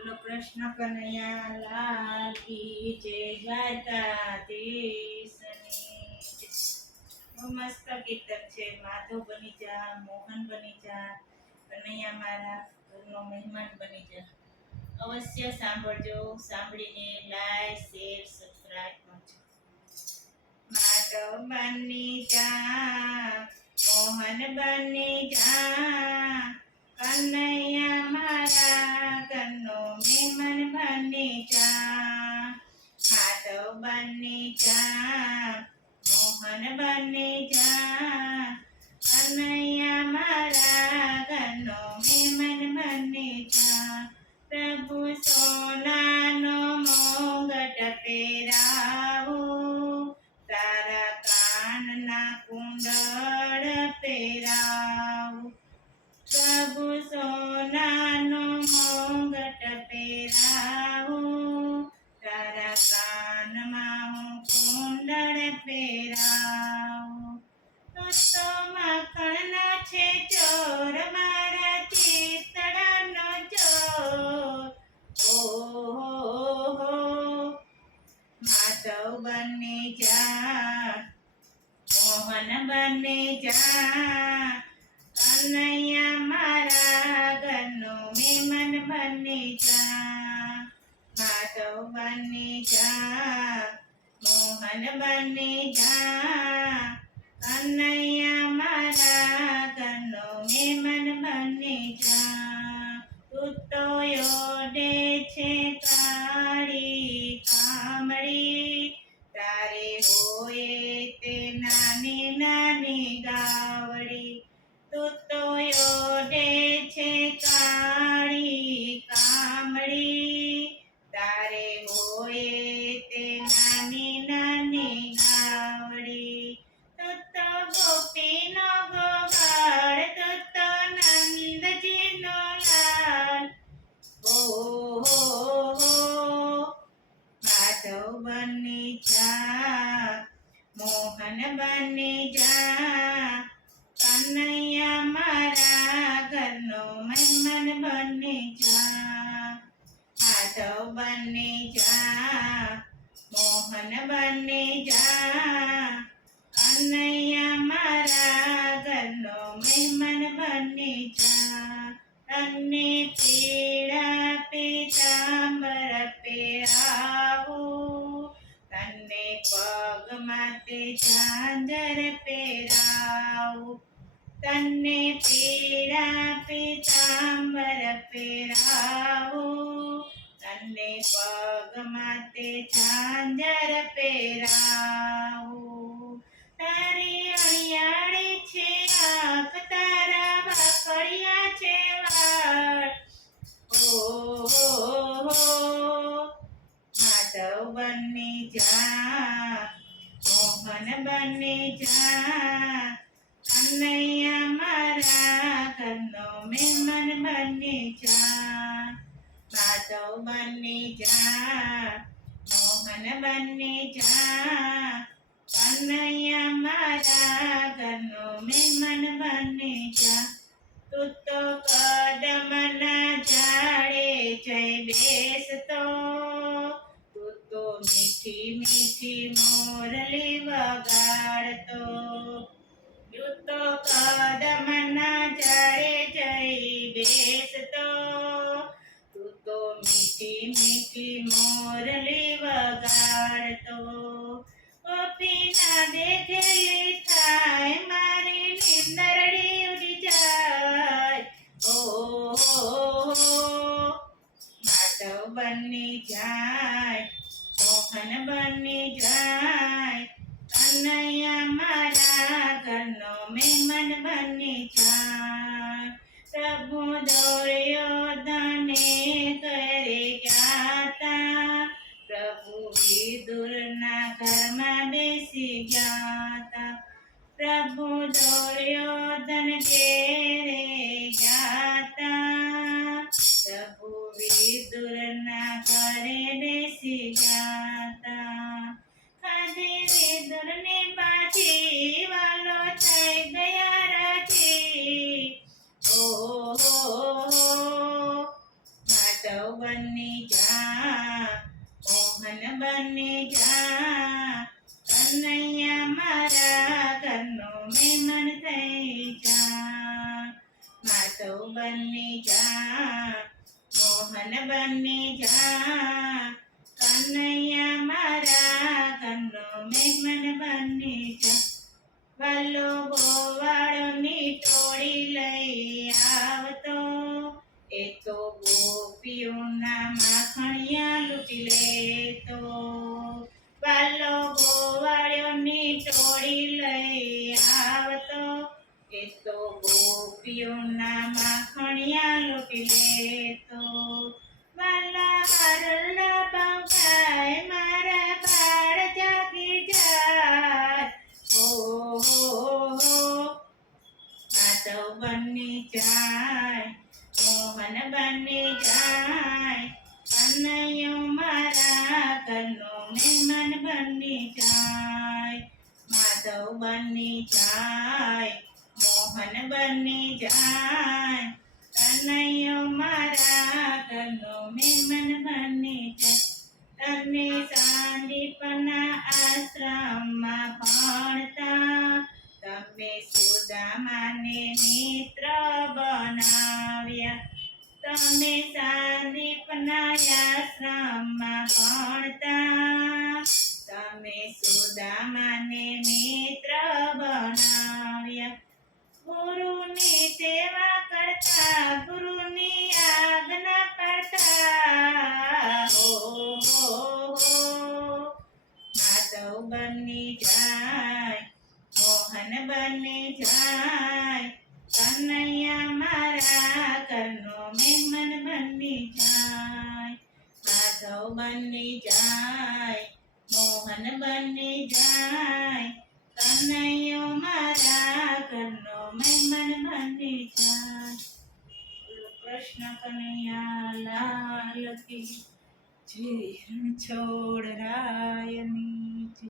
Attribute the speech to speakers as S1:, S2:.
S1: બોલો કૃષ્ણ કનૈયા લાલ કી જય ગાતા દેશની મસ્ત કીર્તન છે. માધવ બની જા, મોહન બની જા, કનૈયા મારા ઘરનો મહેમાન બની જા. અવશ્ય સાંભળજો, સાંભળીને લાઈક શેર સબસ્ક્રાઇબ કરજો. માધવ બની જા, મોહન બની જા બની જા, મોહન બને જા, કનૈયા મારા ઘરનો મહેમાન બને જા, પ્રભુ સોનાનો મોંગટ પહેરાવું, તારા કાનના કુંડળ પહેરાવું, પ્રભુ સોનાનો મોહન બને જા. કનૈયા મારા ઘરનો મહેમાન બને જા. માધવ બને જા. મોહન બને જા. કનૈયા મારા ઘરનો મહેમાન બને જા. તું તો યોડે છે કાળી કામળી માધવ બની જા મોહન બની જા કનૈયા મારા ઘરનો મહેમાન બની જા માધવ બની જા મોહન બની જા કનૈયા મારા ઘરનો મહેમાન બની જા તને પીળા તને પીળા પીતાંબર પહેરાવું તને પગ માતે ઝાંઝર પહેરાવું તારી અણિયાળી છે આંખ તારા બાકડિયા છે વાળ ઓહો માધવ બની જા મોહન બની જા કનૈયા ઘરનો મન બની જા માધવ બને જા મોહન બને જા કનૈયા મારા ઘરનો મહેમાન બને જા તું તો કદમના ઝાડે જઈ બેસતો તું તો મીઠી મીઠી મોરલી વગાડતો. બેસતો તું તો મીઠી મીઠી મોરલી વગાડતો ગોપીના દેખેલી થાય મારી નિંદરડી ઉડી જાય ઓહો માધવ બની જાય મોહન બની જાય કનૈયા મારા ઘરનો મહેમાન બની જાય પ્રભુ દોર્યોધને કરે ગાતા પ્રભુ વિદુરના ઘરમાં બેસી ગયા તા પ્રભુ દોર્યોધન ઘેરે ગયા તા પ્રભુ વિદુરના ઘરે બેસી ગયા મોહન બની જા કનૈયા મારા ઘરનો મહેમાન થઈ જા માધવ બની જા મોહન બની જા કનૈયા મારા ઘરનો મહેમાન બની જા વાલો ગોવાળોની મોહન બની જાય અનૈયો મારા ઘરનો મહેમાન બની જાય. માધવ બની જાય, મોહન બની જાય કનૈયો મારા ઘરનો મહેમાન બની જાય. તને સાંદીપના આશ્રમમાં ભણતા, તમે સુદામાને મિત્ર બનાવ્યા. તમે સાંદીપના આશ્રમમાં ભણતા. તમે સુદામાને મિત્ર બનાવ્યા. ગુરુની સેવા કરતા, ગુરુની આજ્ઞા કરતા હો હો હો, માધવ બની જાય, મોહન બની જાય. કનૈયા મારા ઘરનો મહેમાન બની જાય, માધવ બની જાય, મોહન બની જાય, કનૈયો મારા ઘરનો મહેમાન બની જાય કૃષ્ણ કનૈયા, લાલ કી જય રણ છોડ રાયની.